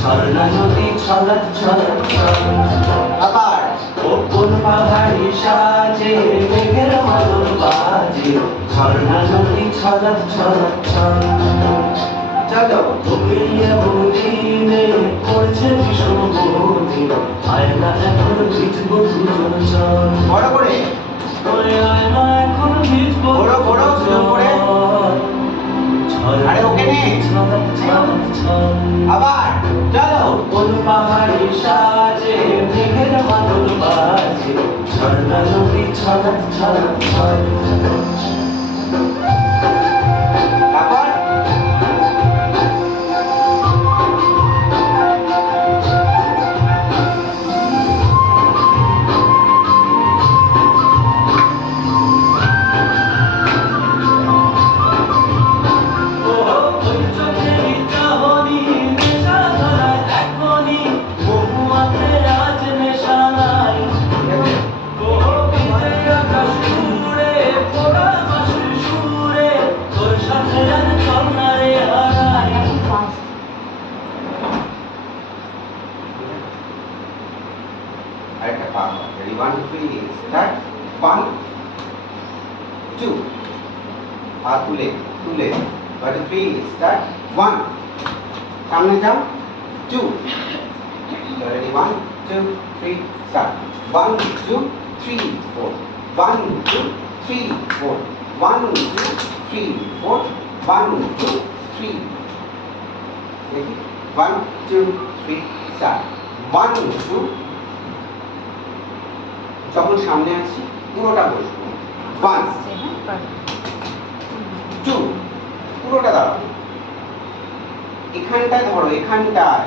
ঝর্ণা নদী ছলক ছলক আবার ও কোন পাহাড়ি সাজে মেঘের মাদল বাজে ঝর্ণা নদী ছলক ছলক চলো ঘুমিয়ে বুদিনে পড়ছে ভীষণ বদি আয়না এখন ভিজবো দুজন চল বড় করে ওরে আয়না এখন ভিজবো বড় বড় জোর করে আরে ওকে নে ছলক ছলক ছল আবার চলো কোন পাহাড়ি সাজে মেঘের মাদল বাজে ঝর্ণা নদী ছলক ছলক ছল তারপর আরেকটা পা রেডি 1 2 3 স্টার্ট 1 2 হাত তুলে তুলে 1 2 3 স্টার্ট 1 সামনে যাও 2 রেডি 1 2 3 স্টার্ট 1 2 3 4 1 2 3 4 1 2 3 4 1 2 3 দেখি 1 2 3 স্টার্ট 1 2 যখন সামনে আসছি পুরোটা বসবো 1 2 পুরোটা দাঁড়াবো এখানটায় ধরো এখানটায়